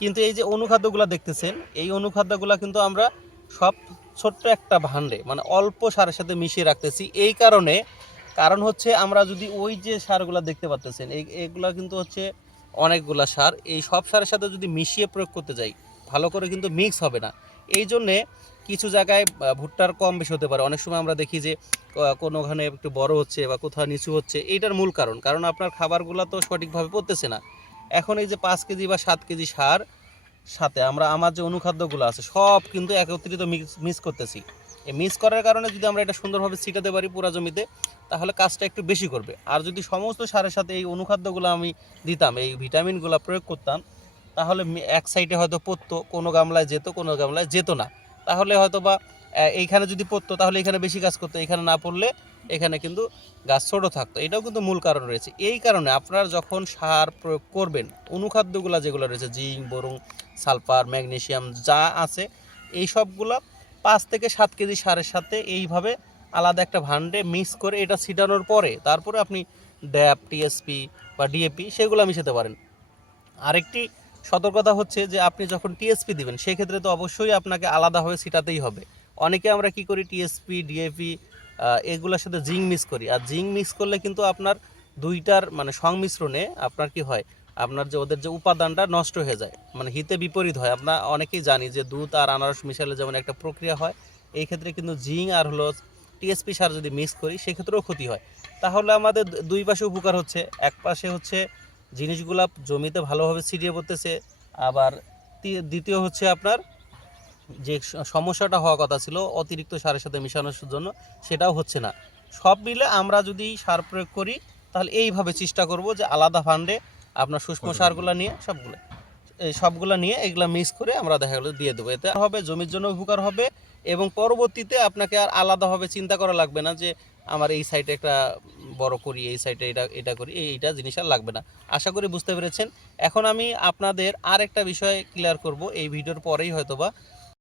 কিন্তু এই যে অনুখাদ্যগুলো দেখতেছেন, এই অনুখাদ্যগুলো কিন্তু আমরা সব ছোট্ট একটা ভাণ্ডে মানে অল্প সারের সাথে মিশিয়ে রাখতেছি। এই কারণ হচ্ছে আমরা যদি ওই যে সারগুলো দেখতে পাচ্তেছেন এইগুলা কিন্তু হচ্ছে অনেকগুলা সার, এই সব সারের সাথে যদি মিশিয়ে প্রয়োগ করতে যাই ভালো করে কিন্তু মিক্স হবে না। এই জন্যে কিছু জায়গায় ভুট্টার কম বেশি হতে পারে। অনেক সময় আমরা দেখি যে কোনোখানে একটু বড় হচ্ছে বা কোথাও নিচু হচ্ছে, এইটার মূল কারণ আপনার খাবারগুলো তো সঠিকভাবে পড়তেছে না। এখন এই যে 5 কেজি বা 7 কেজি সার সাথে আমার যে অনুখাদ্যগুলো আছে সব কিন্তু একত্রিত মিক্স করতেছি। এই মিক্স করার কারণে যদি আমরা এটা সুন্দরভাবে ছিটাতে পারি পুরা জমিতে, তাহলে কাজটা একটু বেশি করবে। আর যদি সমস্ত সারের সাথে এই অনুখাদ্যগুলো আমি দিতাম, এই ভিটামিনগুলো প্রয়োগ করতাম, তাহলে এক সাইডে হয়তো পড়তো, কোনো গামলায় যেত, কোনো গামলায় যেত না। তাহলে হয়তো বা এইখানে যদি পড়তো তাহলে এখানে বেশি কাজ করতো, এখানে না পড়লে এখানে কিন্তু গাছ ছোটো থাকতো। এটাও কিন্তু মূল কারণ রয়েছে। এই কারণে আপনারা যখন সার প্রয়োগ করবেন, অনুখাদ্যগুলো যেগুলো রয়েছে জিঙ্ক, বোরন, সালফার, ম্যাগনেসিয়াম যা আছে, এই সবগুলো 5 থেকে 7 কেজি সারের সাথে এইভাবে আলাদা একটা ভাণ্ডে মিক্স করে এটা ছিটানোর পরে তারপরে আপনি ড্যাপ, টিএসপি বা ডিএপি সেগুলো মিশাতে পারেন। আরেকটি সতর্কতা হচ্ছে যে আপনি যখন টিএসপি দিবেন সেক্ষেত্রে তো অবশ্যই আপনাকে আলাদাভাবে ছিটাতেই হবে। অনেকে আমরা কি করি, টিএসপি, ডিএপি এগুলোর সাথে জিঙ্ক মিক্স করি। আর জিঙ্ক মিক্স করলে কিন্তু আপনার দুইটার মানে সংমিশ্রণে আপনার কি হয়, আপনার যে ওদের যে উপাদানটা নষ্ট হয়ে যায়, মানে হিতে বিপরীত হয়। আমরা অনেকেই জানি যে দুধ আর আনারস মিশালে যেমন একটা প্রক্রিয়া হয়, এই ক্ষেত্রে কিন্তু জিঙ্ক আর হলো টিএসপি সার যদি মিক্স করি সেক্ষেত্রেও ক্ষতি হয়। তাহলে আমাদের দুই পাশে উপকার হচ্ছে। এক পাশে হচ্ছে জিনিসগুলা জমিতে ভালোভাবে ছিটিয়ে পড়তেছে, আবার দ্বিতীয় হচ্ছে আপনার যে সমস্যাটা হওয়ার কথা ছিল অতিরিক্ত সারের সাথে মেশানোর জন্য, সেটাও হচ্ছে না। সব মিলে আমরা যদি সার প্রয়োগ করি তাহলে এইভাবে চেষ্টা করব যে আলাদা ফান্ডে আপনার শুষ্ক সারগুলো নিয়ে সবগুলো নিয়ে এগুলো মিক্স করে আমরা দেখা গেলো দিয়ে দেবো। এতে হবে জমির জন্য উপকার হবে, এবং পরবর্তীতে আপনাকে আর আলাদাভাবে চিন্তা করা লাগবে না যে আমার এই সাইডে একটা বড় করি, এই সাইডে এটা করি, এইটা জিনিস আর লাগবে না। আশা করি বুঝতে পেরেছেন। এখন আমি আপনাদের আর একটা বিষয় ক্লিয়ার করব এই ভিডিওর পরেই হয়তোবা